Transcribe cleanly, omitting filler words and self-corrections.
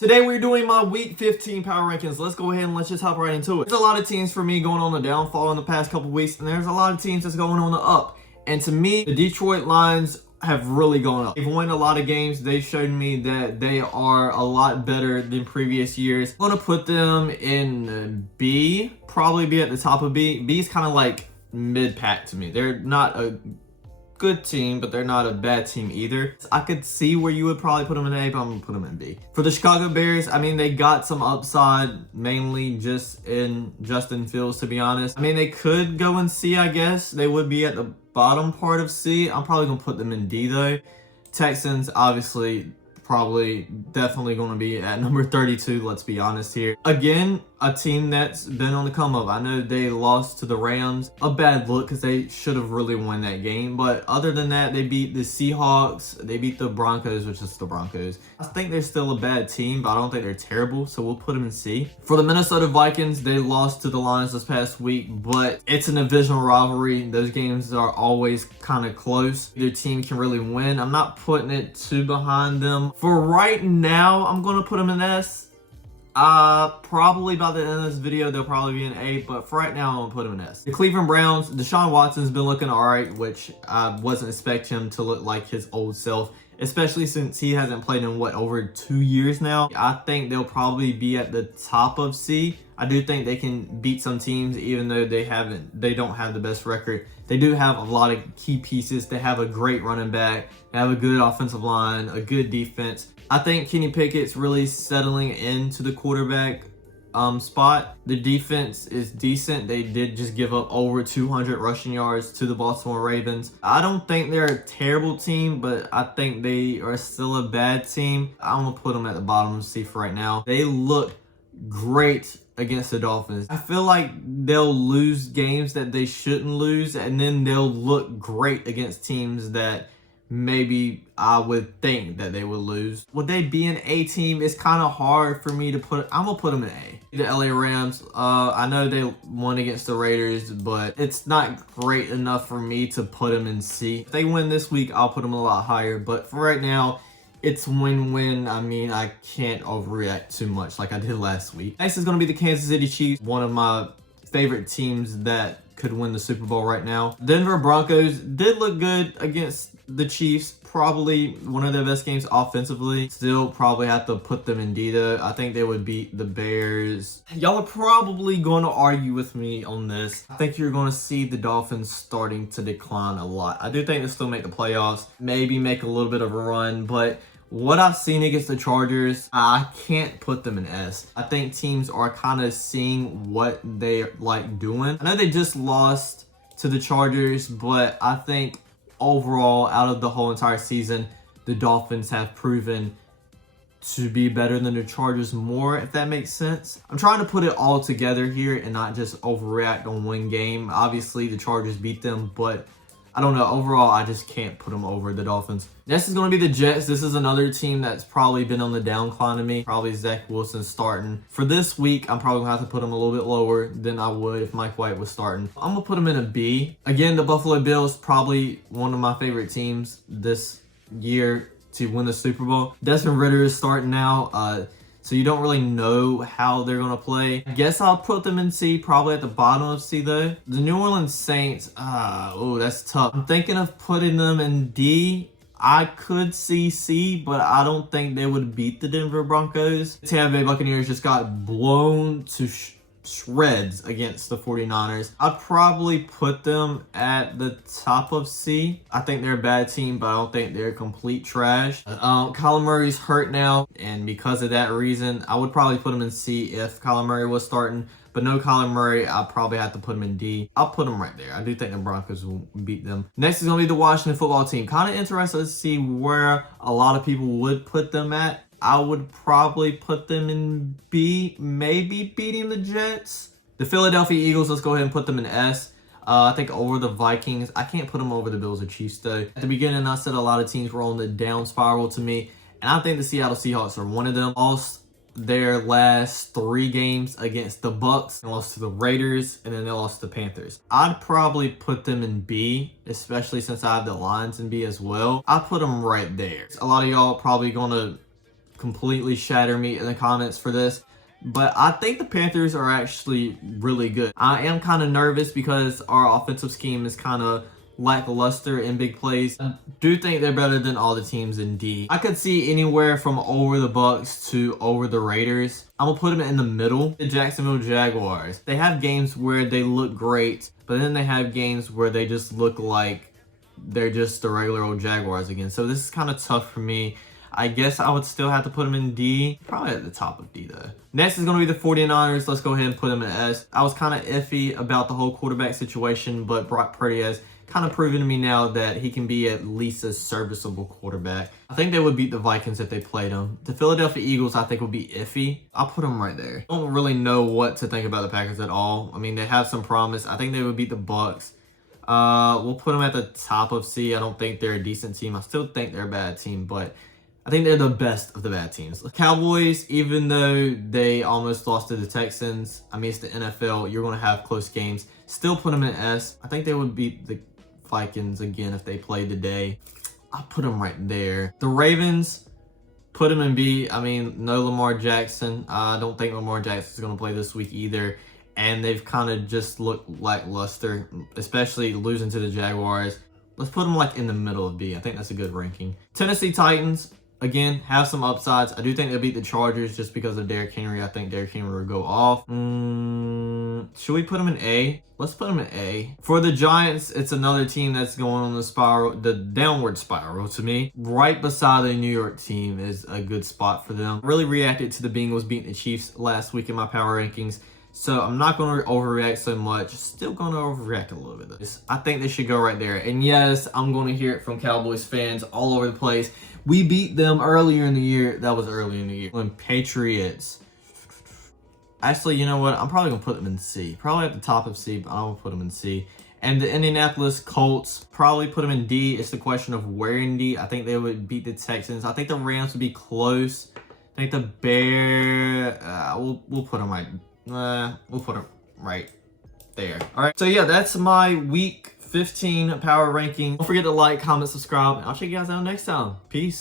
Today we're doing my week 15 power rankings. Let's go ahead and let's just hop right into it. There's a lot of teams for me going on the downfall in the past couple weeks, and there's a lot of teams that's going on the up. And to me, the Detroit Lions have really gone up. They've won a lot of games. They've shown me that they are a lot better than previous years. I'm gonna put them in B, probably be at the top of B. B is kind of like mid-pack to me. They're not a good team, but they're not a bad team either. I could see where you would probably put them in A, but I'm gonna put them in B. For the Chicago Bears, I mean, they got some upside, mainly just in Justin Fields, to be honest. I mean, they could go in C, I guess. They would be at the bottom part of C. I'm probably gonna put them in D though. Texans, obviously, probably definitely going to be at number 32, let's be honest here. Again, a team that's been on the come up. I know they lost to the Rams. A bad look because they should have really won that game. But other than that, they beat the Seahawks. They beat the Broncos, which is the Broncos. I think they're still a bad team, but I don't think they're terrible. So we'll put them in C. For the Minnesota Vikings, they lost to the Lions this past week, but it's an divisional rivalry. Those games are always kind of close. Either team can really win. I'm not putting it too behind them. For right now, I'm going to put them in S. Probably by the end of this video, they'll probably be an A, but for right now, I'm gonna put them in S. The Cleveland Browns, Deshaun Watson's been looking alright, which I wasn't expecting him to look like his old self, especially since he hasn't played in, over 2 years now. I think they'll probably be at the top of C. I do think they can beat some teams, even though they don't have the best record. They do have a lot of key pieces. They have a great running back. They have a good offensive line, a good defense. I think Kenny Pickett's really settling into the quarterback spot. The defense is decent. They did just give up over 200 rushing yards to the Baltimore Ravens. I don't think they're a terrible team, but I think they are still a bad team. I'm gonna put them at the bottom of C for right now. They look great against the Dolphins. I feel like they'll lose games that they shouldn't lose, and then they'll look great against teams that maybe I would think that they would lose. Would they be an A team? It's kind of hard for me to put. I'm gonna put them in A. The LA Rams, I know they won against the Raiders, but it's not great enough for me to put them in C. If they win this week, I'll put them a lot higher, but for right now, it's win-win. I mean, I can't overreact too much like I did last week. Next is going to be the Kansas City Chiefs, one of my favorite teams that could win the Super Bowl right now. Denver Broncos did look good against the Chiefs. Probably one of their best games offensively. Still probably have to put them in D though. I think they would beat the Bears. Y'all are probably going to argue with me on this. I think you're going to see the Dolphins starting to decline a lot. I do think they'll still make the playoffs. Maybe make a little bit of a run, but what I've seen against the Chargers, I can't put them in S. I think teams are kind of seeing what they're like doing. I know they just lost to the Chargers, but I think overall, out of the whole entire season, the Dolphins have proven to be better than the Chargers more, if that makes sense. I'm trying to put it all together here and not just overreact on one game. Obviously, the Chargers beat them, but I don't know. Overall, I just can't put them over the Dolphins. Next is going to be the Jets. This is another team that's probably been on the downcline to me. Probably Zach Wilson starting. For this week, I'm probably going to have to put them a little bit lower than I would if Mike White was starting. I'm going to put them in a B. Again, the Buffalo Bills, probably one of my favorite teams this year to win the Super Bowl. Desmond Ridder is starting now. So you don't really know how they're going to play. I guess I'll put them in C, probably at the bottom of C though. The New Orleans Saints, oh, that's tough. I'm thinking of putting them in D. I could see C, but I don't think they would beat the Denver Broncos. The Tampa Bay Buccaneers just got blown to shreds against the 49ers. I'd probably put them at the top of C. I think they're a bad team, but I don't think they're complete trash. Kyler Murray's hurt now, and because of that reason, I would probably put him in C if Kyler Murray was starting. But no Kyler Murray, I'll probably have to put him in D. I'll put him right there. I do think the Broncos will beat them. Next is going to be the Washington football team. Kind of interested to see where a lot of people would put them at. I would probably put them in B, maybe beating the Jets. The Philadelphia Eagles, let's go ahead and put them in S. I think over the Vikings. I can't put them over the Bills or Chiefs though. At the beginning, I said a lot of teams were on the down spiral to me, and I think the Seattle Seahawks are one of them. Lost their last 3 games against the Bucks, and lost to the Raiders, and then they lost to the Panthers. I'd probably put them in B, especially since I have the Lions in B as well. I'd put them right there. A lot of y'all probably gonna completely shatter me in the comments for this. But I think the Panthers are actually really good. I am kind of nervous because our offensive scheme is kind of lackluster in big plays. I do think they're better than all the teams in D. I could see anywhere from over the Bucks to over the Raiders. I'm gonna put them in the middle. The Jacksonville Jaguars. They have games where they look great, but then they have games where they just look like they're just the regular old Jaguars again. So this is kind of tough for me. I guess I would still have to put them in D. Probably at the top of D though. Next is going to be the 49ers. Let's go ahead and put them in S. I was kind of iffy about the whole quarterback situation, but Brock Purdy has kind of proven to me now that he can be at least a serviceable quarterback. I think they would beat the Vikings if they played them. The Philadelphia Eagles, I think, would be iffy. I'll put them right there. I don't really know what to think about the Packers at all. I mean, they have some promise. I think they would beat the Bucks. We'll put them at the top of C. I don't think they're a decent team. I still think they're a bad team, but I think they're the best of the bad teams. The Cowboys, even though they almost lost to the Texans, I mean, it's the NFL. You're going to have close games. Still put them in S. I think they would beat the Vikings again if they played today. I'll put them right there. The Ravens, put them in B. I mean, no Lamar Jackson. I don't think Lamar Jackson's going to play this week either. And they've kind of just looked lackluster, especially losing to the Jaguars. Let's put them like in the middle of B. I think that's a good ranking. Tennessee Titans, again, have some upsides. I do think they'll beat the Chargers just because of Derrick Henry. I think Derrick Henry will go off. Should we put them in A? Let's put them in A. For the Giants, it's another team that's going on the spiral, the downward spiral to me. Right beside the New York team is a good spot for them. Really reacted to the Bengals beating the Chiefs last week in my power rankings. So I'm not going to overreact so much. Still going to overreact a little bit. I think they should go right there. And yes, I'm going to hear it from Cowboys fans all over the place. We beat them earlier in the year. That was early in the year. When Patriots. Actually, you know what? I'm probably going to put them in C. Probably at the top of C, but I'm going to put them in C. And the Indianapolis Colts, probably put them in D. It's the question of where in D. I think they would beat the Texans. I think the Rams would be close. I think the Bears, we'll put them right. We'll put them right there. All right. So yeah, that's my week 15 power ranking. Don't forget to like, comment, subscribe, and I'll check you guys out next time. Peace.